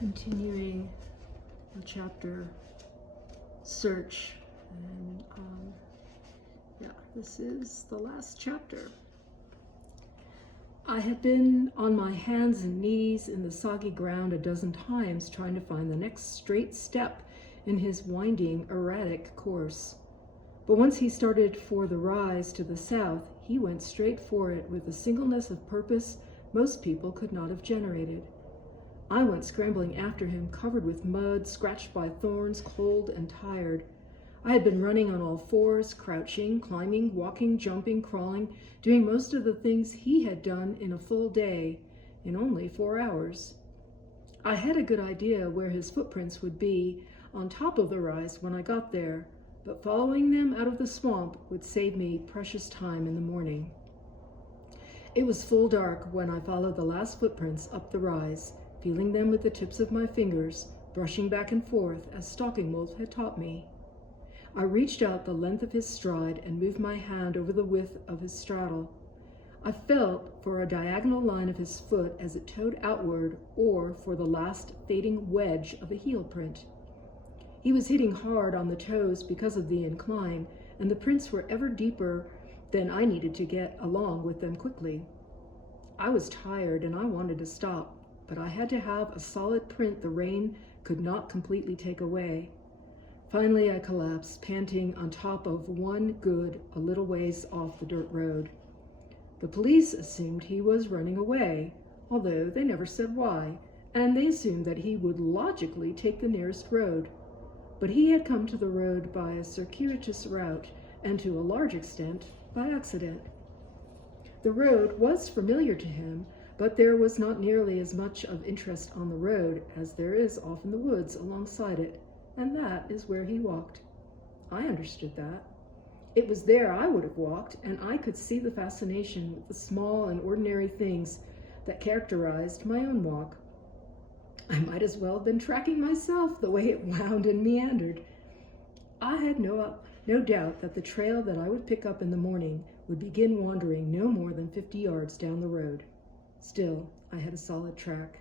continuing the chapter Search, and this is the last chapter. I had been on my hands and knees in the soggy ground a dozen times trying to find the next straight step in his winding, erratic course. But once he started for the rise to the south, he went straight for it with a singleness of purpose most people could not have generated. I went scrambling after him, covered with mud, scratched by thorns, cold and tired. I had been running on all fours, crouching, climbing, walking, jumping, crawling, doing most of the things he had done in a full day, in only 4 hours. I had a good idea where his footprints would be on top of the rise when I got there, but following them out of the swamp would save me precious time in the morning. It was full dark when I followed the last footprints up the rise, feeling them with the tips of my fingers, brushing back and forth as Stalking Wolf had taught me. I reached out the length of his stride and moved my hand over the width of his straddle. I felt for a diagonal line of his foot as it toed outward, or for the last fading wedge of a heel print. He was hitting hard on the toes because of the incline, and the prints were ever deeper than I needed to get along with them quickly. I was tired and I wanted to stop, but I had to have a solid print the rain could not completely take away. Finally, I collapsed, panting on top of one good a little ways off the dirt road. The police assumed he was running away, although they never said why, and they assumed that he would logically take the nearest road. But he had come to the road by a circuitous route, and to a large extent by accident. The road was familiar to him, but there was not nearly as much of interest on the road as there is off in the woods alongside it, and that is where he walked. I understood that. It was there I would have walked, and I could see the fascination with the small and ordinary things that characterized my own walk. I might as well have been tracking myself the way it wound and meandered. I had no doubt that the trail that I would pick up in the morning would begin wandering no more than 50 yards down the road. Still, I had a solid track.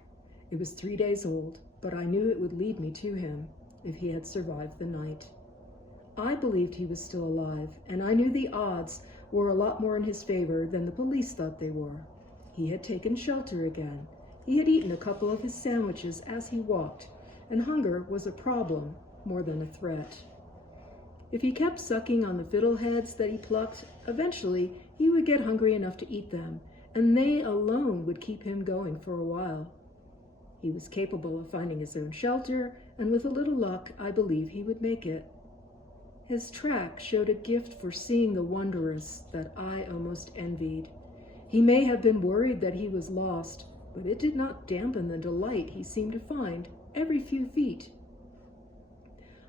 It was 3 days old, but I knew it would lead me to him if he had survived the night. I believed he was still alive, and I knew the odds were a lot more in his favor than the police thought they were. He had taken shelter again. He had eaten a couple of his sandwiches as he walked, and hunger was a problem more than a threat. If he kept sucking on the fiddleheads that he plucked, eventually he would get hungry enough to eat them, and they alone would keep him going for a while. He was capable of finding his own shelter, and with a little luck, I believe he would make it. His track showed a gift for seeing the wondrous that I almost envied. He may have been worried that he was lost, but it did not dampen the delight he seemed to find every few feet.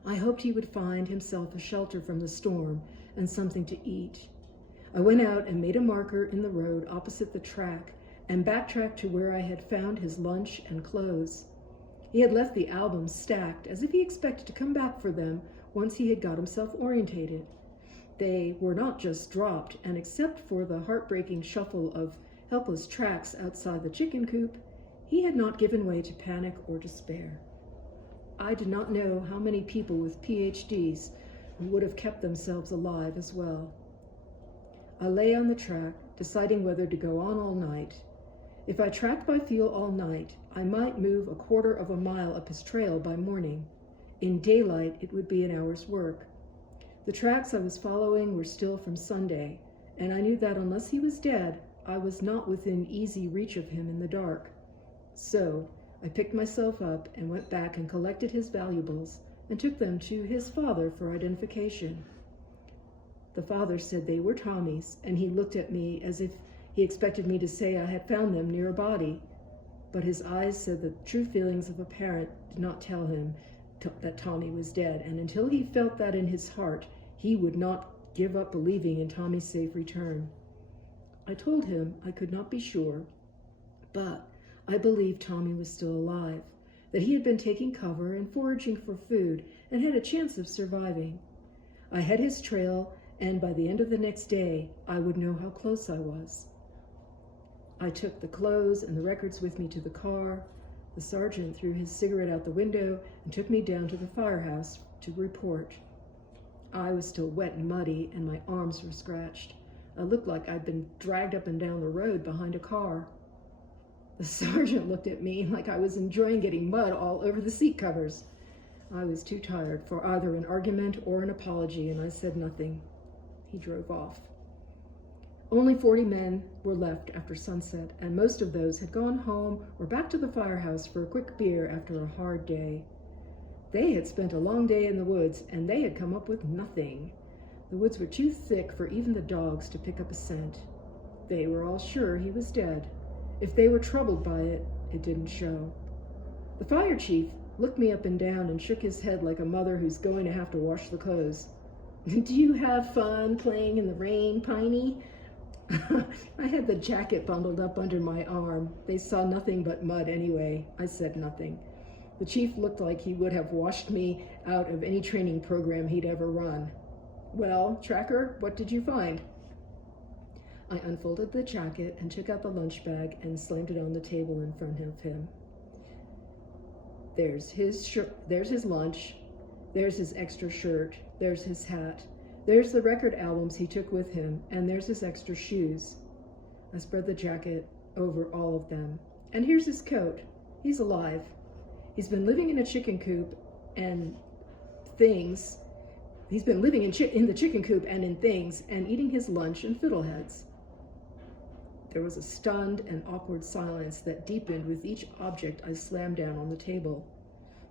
I hoped he would find himself a shelter from the storm and something to eat. I went out and made a marker in the road opposite the track and backtracked to where I had found his lunch and clothes. He had left the albums stacked as if he expected to come back for them once he had got himself orientated. They were not just dropped, and except for the heartbreaking shuffle of helpless tracks outside the chicken coop, he had not given way to panic or despair. I did not know how many people with PhDs would have kept themselves alive as well. I lay on the track, deciding whether to go on all night. If I tracked by feel all night, I might move a quarter of a mile up his trail by morning. In daylight, it would be an hour's work. The tracks I was following were still from Sunday, and I knew that unless he was dead, I was not within easy reach of him in the dark. So I picked myself up and went back and collected his valuables and took them to his father for identification. The father said they were Tommy's, and he looked at me as if he expected me to say I had found them near a body. But his eyes said the true feelings of a parent did not tell him that Tommy was dead, and until he felt that in his heart, he would not give up believing in Tommy's safe return. I told him I could not be sure, but I believed Tommy was still alive, that he had been taking cover and foraging for food and had a chance of surviving. I had his trail, and by the end of the next day, I would know how close I was. I took the clothes and the records with me to the car. The sergeant threw his cigarette out the window and took me down to the firehouse to report. I was still wet and muddy, and my arms were scratched. I looked like I'd been dragged up and down the road behind a car. The sergeant looked at me like I was enjoying getting mud all over the seat covers. I was too tired for either an argument or an apology, and I said nothing. He drove off. Only 40 men were left after sunset, and most of those had gone home or back to the firehouse for a quick beer after a hard day. They had spent a long day in the woods, and they had come up with nothing. The woods were too thick for even the dogs to pick up a scent. They were all sure he was dead. If they were troubled by it, it didn't show. The fire chief looked me up and down and shook his head like a mother who's going to have to wash the clothes. "Do you have fun playing in the rain, Piney?" I had the jacket bundled up under my arm. They saw nothing but mud anyway. I said nothing. The chief looked like he would have washed me out of any training program he'd ever run. "Well, Tracker, what did you find?" I unfolded the jacket and took out the lunch bag and slammed it on the table in front of him. There's his lunch. There's his extra shirt. There's his hat. There's the record albums he took with him, and there's his extra shoes. I spread the jacket over all of them. And here's his coat. He's alive. He's been living in a chicken coop and things. He's been living in the chicken coop and in things and eating his lunch in fiddleheads. There was a stunned and awkward silence that deepened with each object I slammed down on the table.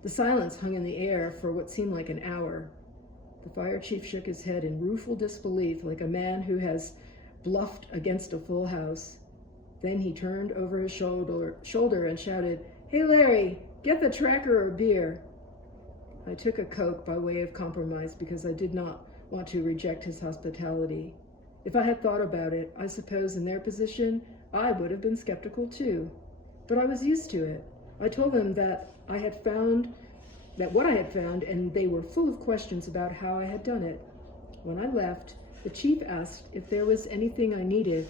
The silence hung in the air for what seemed like an hour. The fire chief shook his head in rueful disbelief, like a man who has bluffed against a full house. Then he turned over his shoulder and shouted, "Hey, Larry, get the Tracker a beer." I took a Coke by way of compromise because I did not want to reject his hospitality. If I had thought about it, I suppose in their position, I would have been skeptical too. But I was used to it. I told them that what I had found, and they were full of questions about how I had done it. When I left, the chief asked if there was anything I needed,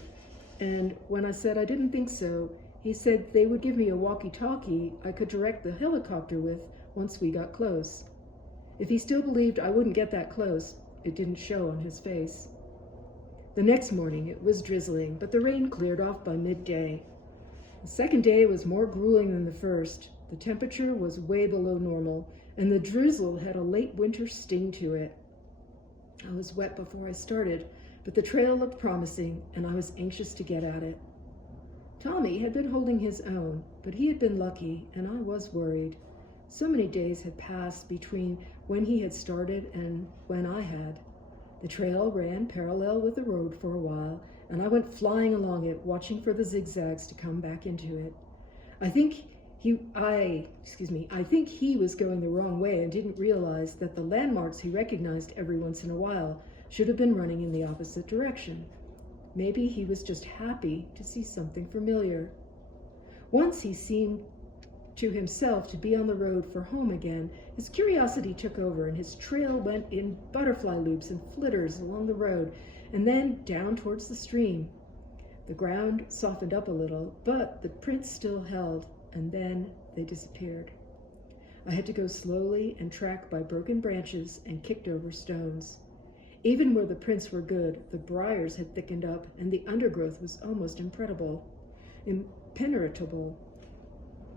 and when I said I didn't think so, he said they would give me a walkie-talkie I could direct the helicopter with once we got close. If he still believed I wouldn't get that close, it didn't show on his face. The next morning it was drizzling, but the rain cleared off by midday. The second day was more grueling than the first. The temperature was way below normal, and the drizzle had a late winter sting to it. I was wet before I started, but the trail looked promising, and I was anxious to get at it. Tommy had been holding his own, but he had been lucky, and I was worried. So many days had passed between when he had started and when I had. The trail ran parallel with the road for a while, and I went flying along it, watching for the zigzags to come back into it. I think he was going the wrong way and didn't realize that the landmarks he recognized every once in a while should have been running in the opposite direction. Maybe he was just happy to see something familiar. Once he seemed to himself to be on the road for home again, his curiosity took over, and his trail went in butterfly loops and flitters along the road, and then down towards the stream. The ground softened up a little, but the prints still held, and then they disappeared. I had to go slowly and track by broken branches and kicked over stones. Even where the prints were good, the briars had thickened up, and the undergrowth was almost impenetrable.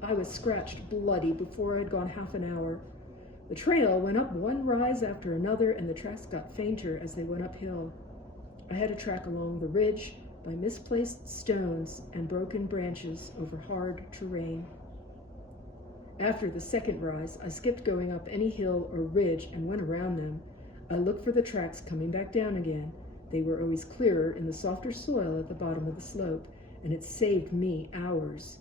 I was scratched bloody before I had gone half an hour. The trail went up one rise after another, and the tracks got fainter as they went uphill. I had to track along the ridge by misplaced stones and broken branches over hard terrain. After the second rise, I skipped going up any hill or ridge and went around them. I looked for the tracks coming back down again. They were always clearer in the softer soil at the bottom of the slope, and it saved me hours.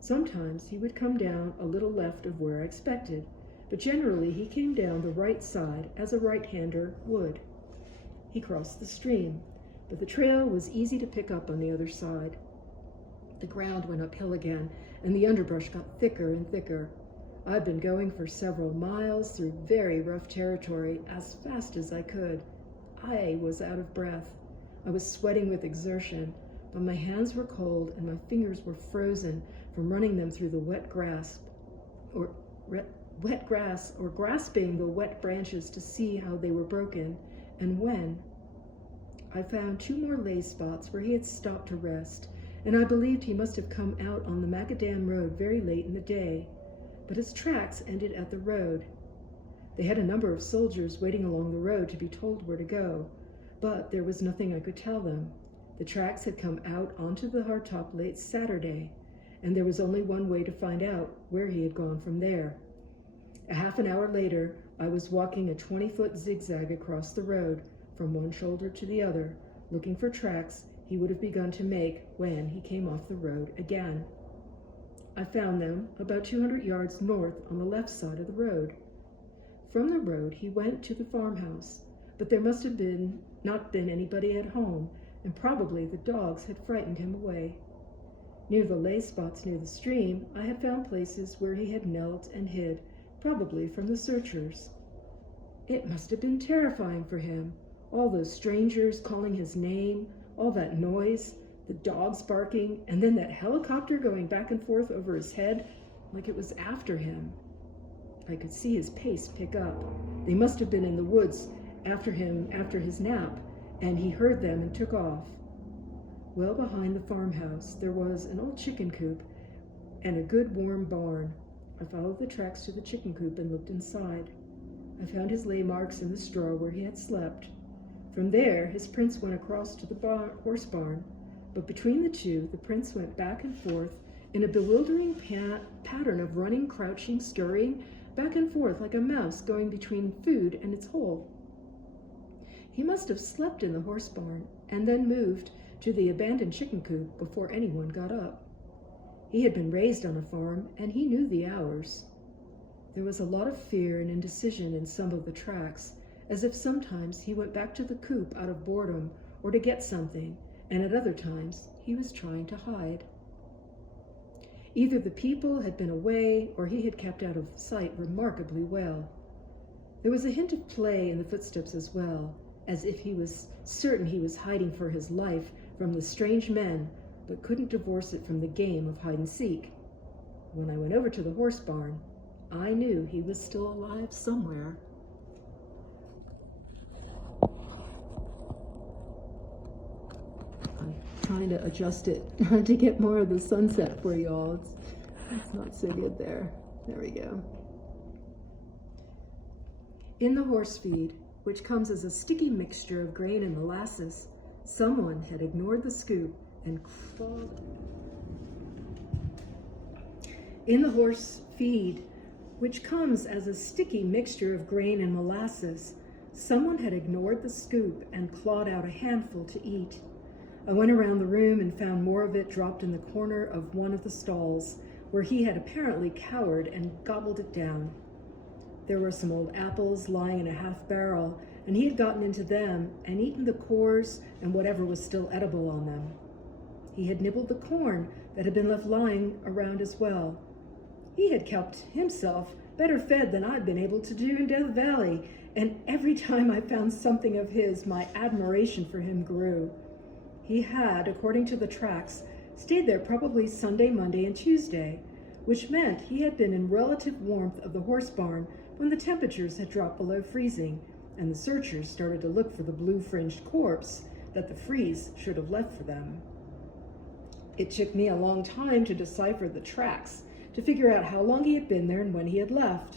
Sometimes he would come down a little left of where I expected, but generally he came down the right side as a right-hander would. He crossed the stream, but the trail was easy to pick up on the other side. The ground went uphill again, and the underbrush got thicker and thicker. I'd been going for several miles through very rough territory as fast as I could. I was out of breath. I was sweating with exertion, but my hands were cold and my fingers were frozen from running them through the wet grass or grasping the wet branches to see how they were broken. And when I found 2 more lay spots where he had stopped to rest, and I believed he must have come out on the macadam road very late in the day, but his tracks ended at the road. They had a number of soldiers waiting along the road to be told where to go, but there was nothing I could tell them. The tracks had come out onto the hardtop late Saturday, and there was only one way to find out where he had gone from there. A half an hour later, I was walking a 20-foot zigzag across the road from one shoulder to the other, looking for tracks he would have begun to make when he came off the road again. I found them about 200 yards north on the left side of the road. From the road, he went to the farmhouse, but there must have not been anybody at home, and probably the dogs had frightened him away. Near the lay spots near the stream, I had found places where he had knelt and hid, probably from the searchers. It must have been terrifying for him, all those strangers calling his name, all that noise, the dogs barking, and then that helicopter going back and forth over his head like it was after him. I could see his pace pick up. They must have been in the woods after him after his nap, and he heard them and took off. Well behind the farmhouse, there was an old chicken coop and a good warm barn. I followed the tracks to the chicken coop and looked inside. I found his lay marks in the straw where he had slept. From there, his prints went across to the horse barn, but between the two, the prints went back and forth in a bewildering pattern of running, crouching, scurrying, back and forth like a mouse going between food and its hole. He must have slept in the horse barn and then moved to the abandoned chicken coop before anyone got up. He had been raised on a farm, and he knew the hours. There was a lot of fear and indecision in some of the tracks, as if sometimes he went back to the coop out of boredom or to get something, and at other times he was trying to hide. Either the people had been away or he had kept out of sight remarkably well. There was a hint of play in the footsteps as well, as if he was certain he was hiding for his life from the strange men, but couldn't divorce it from the game of hide and seek. When I went over to the horse barn, I knew he was still alive somewhere. I'm trying to adjust it to get more of the sunset for y'all. It's not so good there. There we go. In the horse feed, which comes as a sticky mixture of grain and molasses, someone had ignored the scoop and crawled. In the horse feed, which comes as a sticky mixture of grain and molasses, someone had ignored the scoop and clawed out a handful to eat. I went around the room and found more of it dropped in the corner of one of the stalls, where he had apparently cowered and gobbled it down. There were some old apples lying in a half barrel, and he had gotten into them and eaten the cores and whatever was still edible on them. He had nibbled the corn that had been left lying around as well. He had kept himself better fed than I'd been able to do in Death Valley, and every time I found something of his, my admiration for him grew. He had, according to the tracks, stayed there probably Sunday, Monday, and Tuesday, which meant he had been in relative warmth of the horse barn when the temperatures had dropped below freezing, and the searchers started to look for the blue-fringed corpse that the freeze should have left for them. It took me a long time to decipher the tracks, to figure out how long he had been there and when he had left.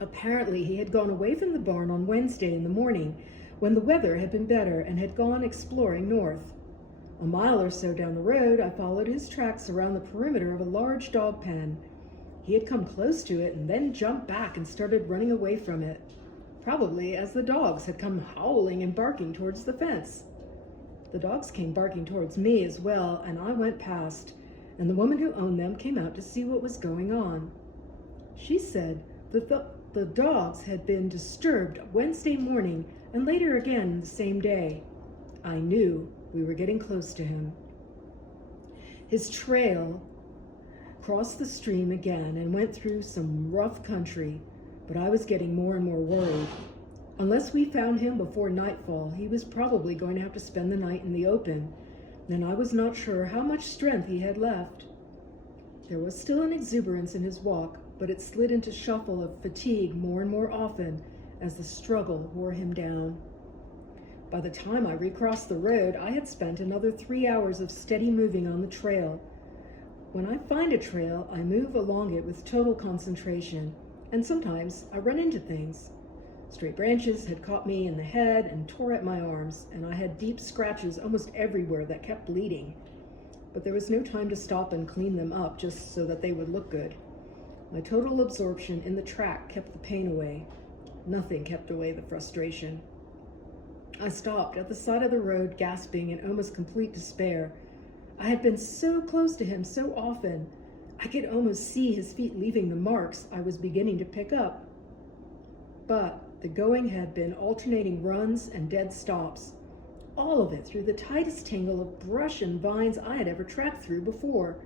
Apparently, he had gone away from the barn on Wednesday in the morning, when the weather had been better, and had gone exploring north. A mile or so down the road, I followed his tracks around the perimeter of a large dog pen. He had come close to it and then jumped back and started running away from it, probably as the dogs had come howling and barking towards the fence. The dogs came barking towards me as well, and I went past, and the woman who owned them came out to see what was going on. She said that the dogs had been disturbed Wednesday morning and later again the same day. I knew we were getting close to him. His trail crossed the stream again and went through some rough country, but I was getting more and more worried. Unless we found him before nightfall, he was probably going to have to spend the night in the open. and I was not sure how much strength he had left. There was still an exuberance in his walk, but it slid into shuffle of fatigue more and more often as the struggle wore him down. By the time I recrossed the road, I had spent another 3 hours of steady moving on the trail. When I find a trail, I move along it with total concentration, and sometimes I run into things. Stray branches had caught me in the head and tore at my arms, and I had deep scratches almost everywhere that kept bleeding. But there was no time to stop and clean them up just so that they would look good. My total absorption in the track kept the pain away. Nothing kept away the frustration. I stopped at the side of the road, gasping in almost complete despair. I had been so close to him so often. I could almost see his feet leaving the marks I was beginning to pick up. But the going had been alternating runs and dead stops, all of it through the tightest tangle of brush and vines I had ever tracked through before.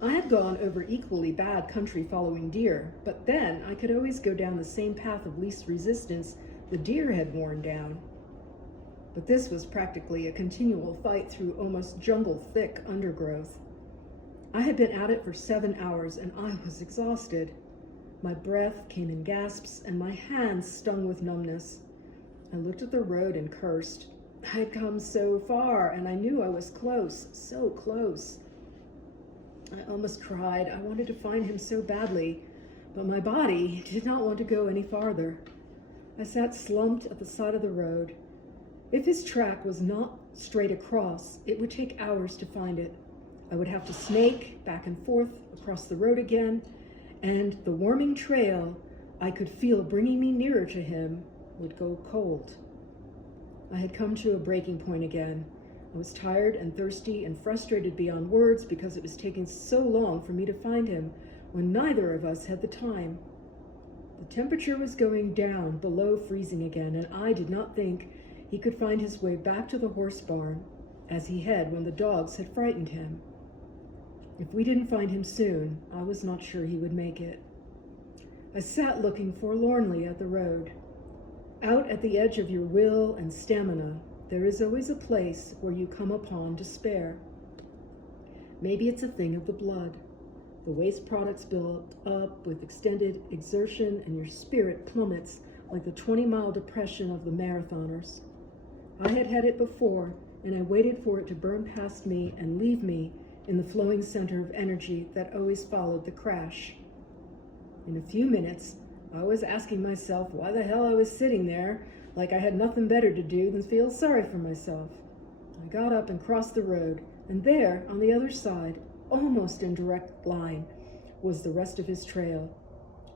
I had gone over equally bad country following deer, but then I could always go down the same path of least resistance the deer had worn down. But this was practically a continual fight through almost jungle-thick undergrowth. I had been at it for 7 hours, and I was exhausted. My breath came in gasps, and my hands stung with numbness. I looked at the road and cursed. I had come so far, and I knew I was close, so close. I almost cried. I wanted to find him so badly, but my body did not want to go any farther. I sat slumped at the side of the road. If his track was not straight across, it would take hours to find it. I would have to snake back and forth across the road again, and the warming trail I could feel bringing me nearer to him would go cold. I had come to a breaking point again. I was tired and thirsty and frustrated beyond words because it was taking so long for me to find him when neither of us had the time. The temperature was going down below freezing again, and I did not think he could find his way back to the horse barn as he had when the dogs had frightened him. If we didn't find him soon, I was not sure he would make it. I sat looking forlornly at the road. Out at the edge of your will and stamina, there is always a place where you come upon despair. Maybe it's a thing of the blood. The waste products build up with extended exertion, and your spirit plummets like the 20-mile depression of the marathoners. I had had it before, and I waited for it to burn past me and leave me in the flowing center of energy that always followed the crash. In a few minutes, I was asking myself why the hell I was sitting there like I had nothing better to do than feel sorry for myself. I got up and crossed the road, and there, on the other side, almost in direct line, was the rest of his trail.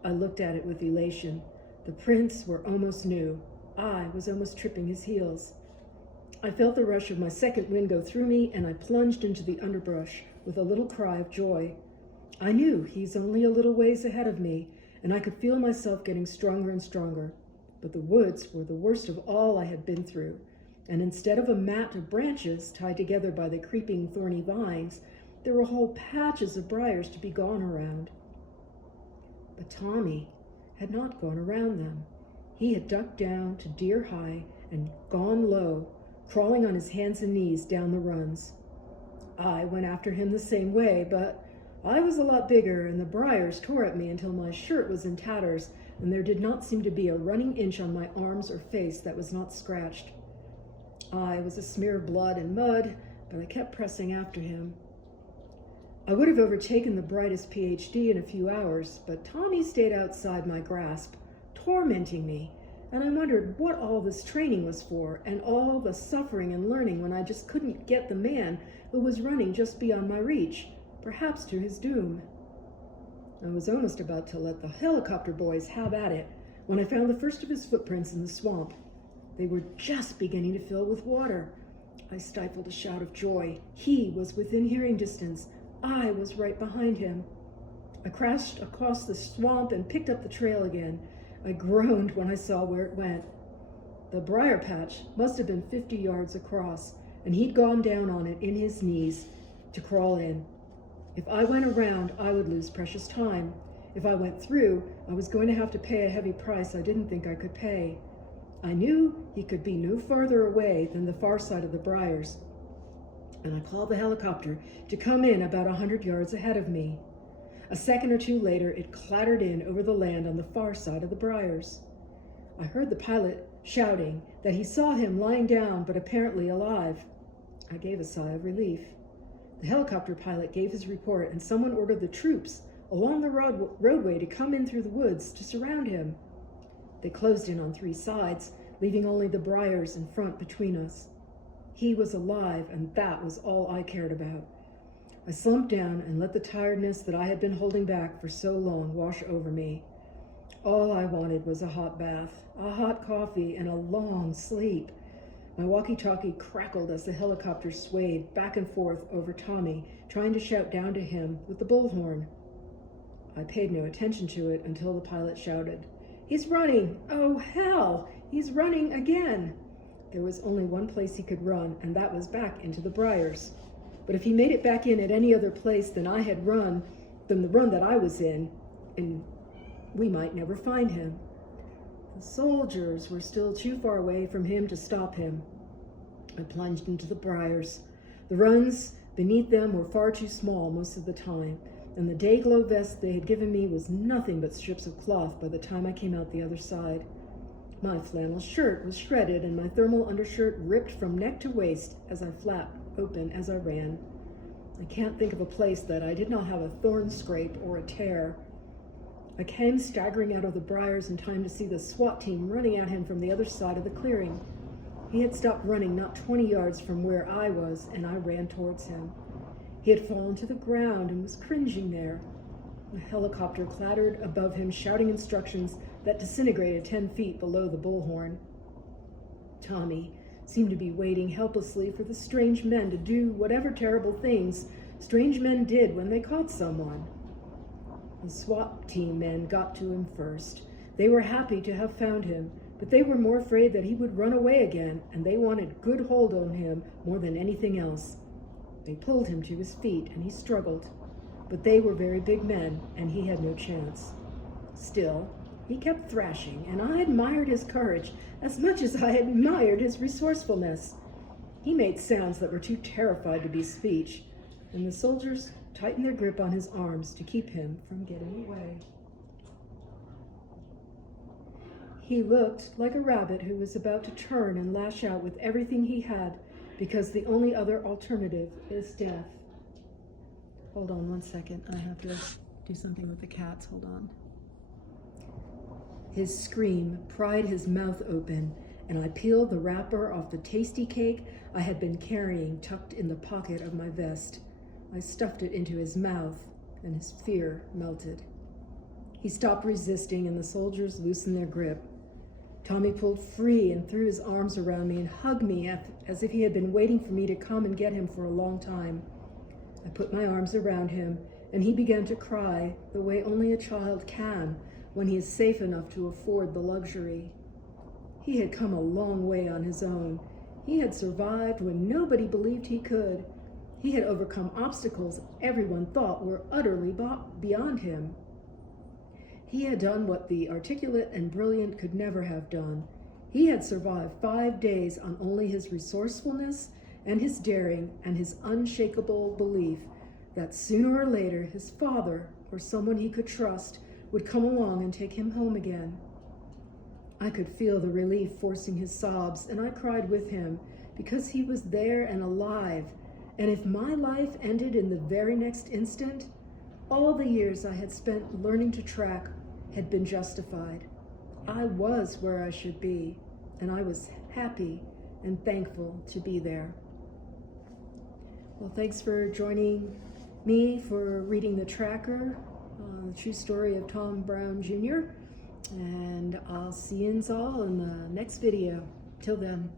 I looked at it with elation. The prints were almost new. I was almost tripping his heels. I felt the rush of my second wind go through me, and I plunged into the underbrush with a little cry of joy. I knew he's only a little ways ahead of me, and I could feel myself getting stronger and stronger. But the woods were the worst of all I had been through, and instead of a mat of branches tied together by the creeping thorny vines, there were whole patches of briars to be gone around. But Tommy had not gone around them. He had ducked down to deer high and gone low, crawling on his hands and knees down the runs. I went after him the same way, but I was a lot bigger, and the briars tore at me until my shirt was in tatters, and there did not seem to be a running inch on my arms or face that was not scratched. I was a smear of blood and mud, but I kept pressing after him. I would have overtaken the brightest PhD in a few hours, but Tommy stayed outside my grasp, tormenting me, and I wondered what all this training was for, and all the suffering and learning when I just couldn't get the man who was running just beyond my reach, perhaps to his doom. I was almost about to let the helicopter boys have at it when I found the first of his footprints in the swamp. They were just beginning to fill with water. I stifled a shout of joy. He was within hearing distance. I was right behind him. I crashed across the swamp and picked up the trail again. I groaned when I saw where it went. The briar patch must have been 50 yards across, and he'd gone down on it in his knees to crawl in. If I went around, I would lose precious time. If I went through, I was going to have to pay a heavy price I didn't think I could pay. I knew he could be no farther away than the far side of the briars. and I called the helicopter to come in about 100 yards ahead of me. A second or two later, it clattered in over the land on the far side of the briars. I heard the pilot shouting that he saw him lying down but apparently alive. I gave a sigh of relief. The helicopter pilot gave his report, and someone ordered the troops along the roadway to come in through the woods to surround him. They closed in on 3 sides, leaving only the briars in front between us. He was alive, and that was all I cared about. I slumped down and let the tiredness that I had been holding back for so long wash over me. All I wanted was a hot bath, a hot coffee, and a long sleep. My walkie-talkie crackled as the helicopter swayed back and forth over Tommy, trying to shout down to him with the bullhorn. I paid no attention to it until the pilot shouted, "He's running! Oh, hell! He's running again!" There was only one place he could run, and that was back into the briars. But if he made it back in at any other place than the run that I was in, and we might never find him. The soldiers were still too far away from him to stop him. I plunged into the briars. The runs beneath them were far too small most of the time, and the day-glow vest they had given me was nothing but strips of cloth by the time I came out the other side. My flannel shirt was shredded, and my thermal undershirt ripped from neck to waist as I flapped open as I ran. I can't think of a place that I did not have a thorn scrape or a tear. I came staggering out of the briars in time to see the SWAT team running at him from the other side of the clearing. He had stopped running not 20 yards from where I was, and I ran towards him. He had fallen to the ground and was cringing there. A helicopter clattered above him, shouting instructions that disintegrated 10 feet below the bullhorn. Tommy seemed to be waiting helplessly for the strange men to do whatever terrible things strange men did when they caught someone. The SWAT team men got to him first. They were happy to have found him, but they were more afraid that he would run away again, and they wanted good hold on him more than anything else. They pulled him to his feet, and he struggled, but they were very big men, and he had no chance. Still, he kept thrashing, and I admired his courage as much as I admired his resourcefulness. He made sounds that were too terrified to be speech, and the soldiers tightened their grip on his arms to keep him from getting away. He looked like a rabbit who was about to turn and lash out with everything he had, because the only other alternative is death. Hold on 1 second. I have to do something with the cats. Hold on. His scream pried his mouth open, and I peeled the wrapper off the tasty cake I had been carrying tucked in the pocket of my vest. I stuffed it into his mouth, and his fear melted. He stopped resisting, and the soldiers loosened their grip. Tommy pulled free and threw his arms around me and hugged me as if he had been waiting for me to come and get him for a long time. I put my arms around him, and he began to cry the way only a child can when he is safe enough to afford the luxury. He had come a long way on his own. He had survived when nobody believed he could. He had overcome obstacles everyone thought were utterly beyond him. He had done what the articulate and brilliant could never have done. He had survived 5 days on only his resourcefulness and his daring and his unshakable belief that sooner or later his father or someone he could trust would come along and take him home again. I could feel the relief forcing his sobs, and I cried with him because he was there and alive. And if my life ended in the very next instant, all the years I had spent learning to track had been justified. I was where I should be, and I was happy and thankful to be there. Well, thanks for joining me for reading the tracker, the true story of Tom Brown Jr., and I'll see you all in the next video. Till then.